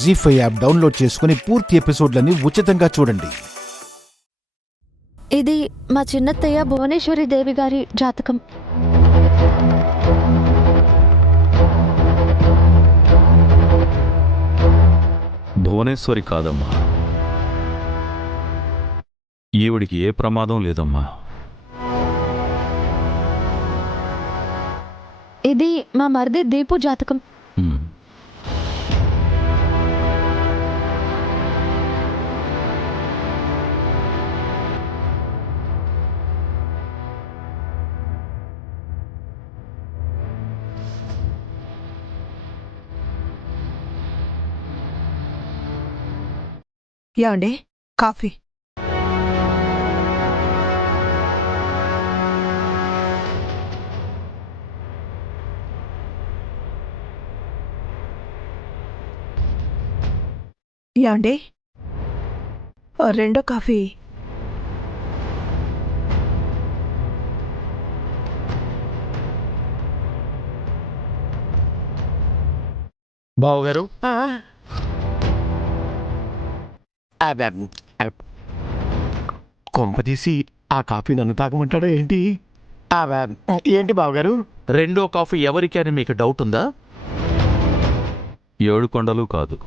జీ5 app download చేసుకుని పూర్తి ఎపిసోడ్లని ఉచితంగా చూడండి. ఇది మా చిన్నత్తయ్య భువనేశ్వరి దేవి గారి జాతకం. భువనేశ్వరి కాదమ్మా, ఈవిడికి ఏ ప్రమాదం లేదమ్మా. ఇది మా మరిది దీపు జాతకం. ఏమండి, కాఫీ. ఏమండి, రెండో కాఫీ. బావగారు, కొంపదీసి ఆ కాఫీ నన్ను తాగమంటాడో ఏంటి? ఏంటి బావగారు? రెండో కాఫీ ఎవరికి అని మీకు డౌట్ ఉందా? 7 కొండలు కాదు.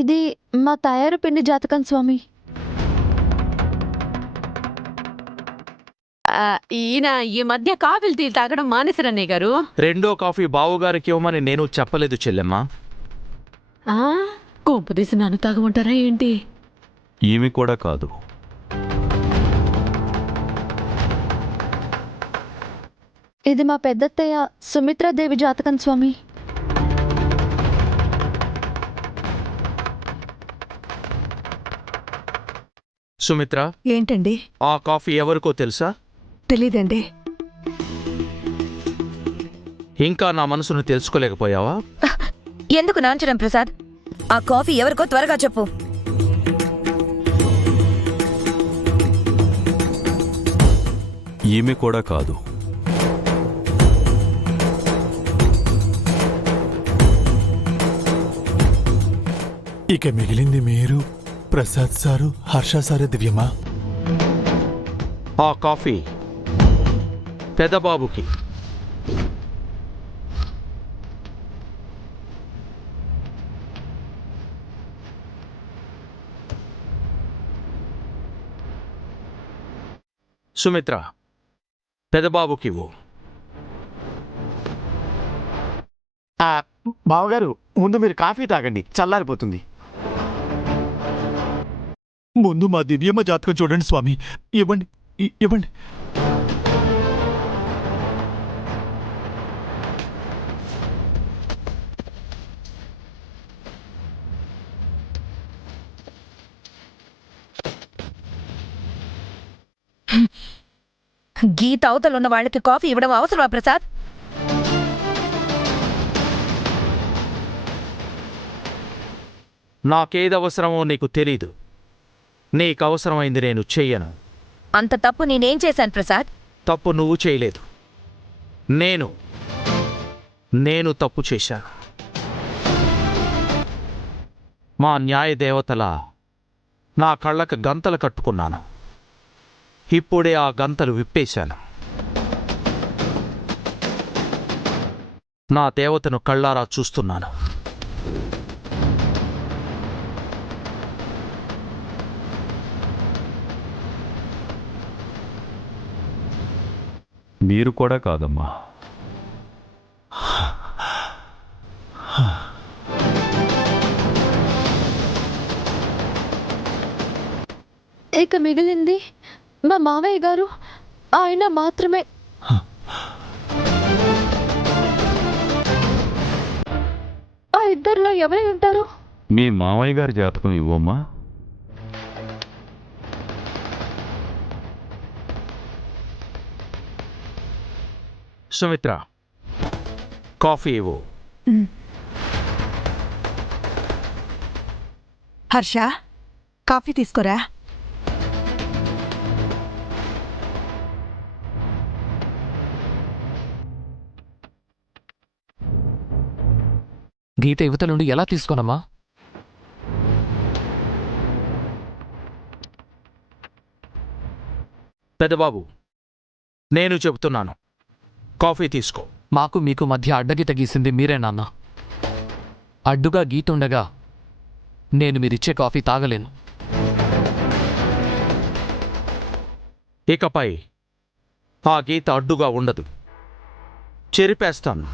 ఇది మా తయారు పిండి జాతకం స్వామి. ఈయన ఈ మధ్య కాఫీలు టీ తాగడం మానేశారన్నయ్య గారు. రెండో కాఫీ బావుగారికి ఇవ్వమని నేను చెప్పలేదు చెల్లెమ్మా. కొంపదీసి నన్ను తాగమంటారా ఏంటి? ఈమె కూడా కాదు. ఇది మా పెద్దత్తయ్య సుమిత్రాదేవి జాతకం స్వామి. సుమిత్ర, ఏంటండి? ఆ కాఫీ ఎవరికో తెలుసా? తెలీదండి. ఇంకా నా మనసును తెలుసుకోలేకపోయావా? ఎందుకు నాంచడం ప్రసాద్? ఆ కాఫీ ఎవరికో త్వరగా చెప్పు. ఈమె కూడా కాదు. ఇక మిగిలింది మీరు, ప్రసాద్ సారు, హర్ష సారు, దివ్యమా. ఆ కాఫీ పెదబాబుకి. సుమిత్ర, పెదబాబుకి ఇవ్వు. బావగారు, ముందు మీరు కాఫీ తాగండి, చల్లారిపోతుంది. ముందు మా దివ్యమ్మ జాతకం చూడండి స్వామి. ఇవ్వండి, ఇవ్వండి. గీత అవతలున్న వాళ్ళకి కాఫీ ఇవ్వడం అవసరమా ప్రసాద్? నాకేది అవసరమో నీకు తెలీదు. నీకు అవసరమైంది నేను చెయ్యను. అంత తప్పు నేనేం చేశాను ప్రసాద్? తప్పు నువ్వు చేయలేదు, నేను తప్పు చేశాను. మా న్యాయ దేవతల నా కళ్ళకు గంతలు కట్టుకున్నాను. ఇప్పుడే ఆ గంతలు విప్పేశాను. నా దేవతను కళ్ళారా చూస్తున్నాను. మీరు కూడా కాదమ్మా. ఇక మిగిలింది మా మావయ్య గారు, ఆయన మాత్రమే. ఆ ఇద్దరిలో ఎవరై ఉంటారు? మీ మామయ్య గారి జాతకం ఇవ్వమ్మా. సుమిత్ర, కాఫీ ఇవ్వు. హర్ష, కాఫీ తీసుకోరా. గీత యువత నుండి ఎలా తీసుకోనమ్మా? పెద్దబాబు, నేను చెబుతున్నాను, కాఫీ తీసుకో. మాకు మీకు మధ్య అడ్డగీత గీసింది మీరే నాన్న. అడ్డుగా గీతుండగా నేను మీరిచ్చే కాఫీ తాగలేను. ఇకపై ఆ గీత అడ్డుగా ఉండదు, చెరిపేస్తాను.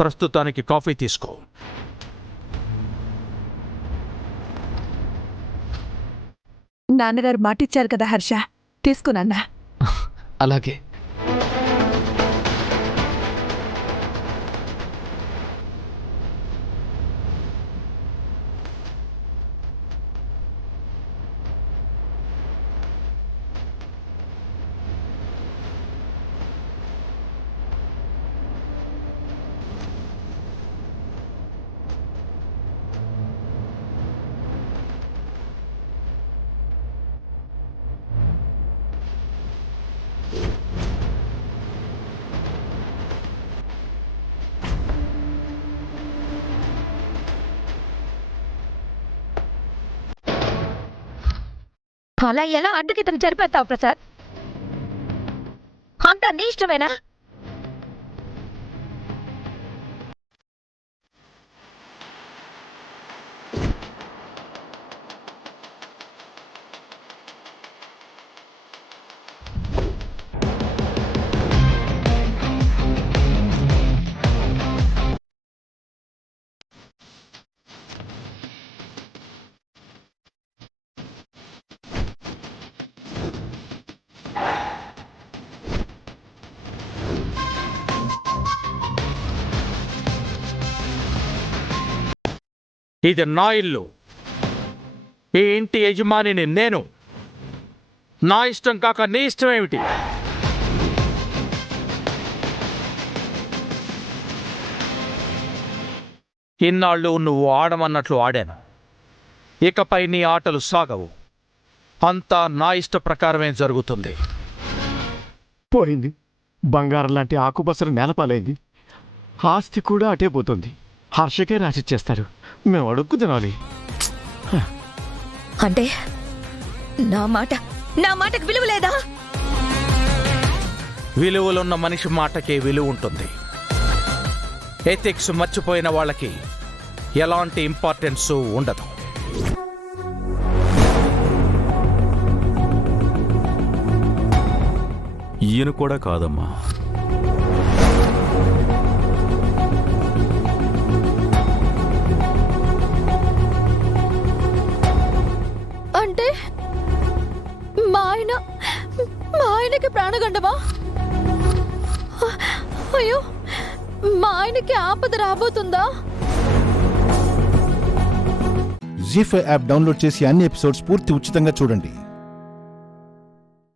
ప్రస్తుతానికి కాఫీ తీసుకో. నాన్నగారు మాటిచ్చారు కదా హర్ష, తీసుకున్నాన్నా. అలాగే. అలా ఎలా అడ్డుగీతను జరిపేస్తావు ప్రసాద్? అంతా నీ ఇష్టమేనా? ఇది నా ఇల్లు, ఈ ఇంటి యజమానిని నేను. నా ఇష్టం కాక నీ ఇష్టం ఏమిటి? ఇన్నాళ్ళు నువ్వు ఆడమన్నట్లు ఆడాను, ఇకపై నీ ఆటలు సాగవు. అంతా నా ఇష్ట ప్రకారమే జరుగుతుంది. పోయింది. బంగారం లాంటి ఆకుపసరు నేలపాలైంది. ఆస్తి కూడా అటే పోతుంది. హర్షకే రాసిచ్చేస్తారు. మేము అడుక్కు తినాలి. అంటే నా మాటకు విలువ లేదా? విలువలున్న మనిషి మాటకే విలువ ఉంటుంది. ఎథిక్స్ మర్చిపోయిన వాళ్ళకి ఎలాంటి ఇంపార్టెన్స్ ఉండదు. ఈయన కూడా కాదమ్మా. అంటే మా ఆయనకి ప్రాణగండమా? అయ్యో, మా ఆయనకి ఆపద రాబోతుందా? జీ5 యాప్ డౌన్లోడ్ చేసి అన్ని ఎపిసోడ్స్ పూర్తి ఉచితంగా చూడండి.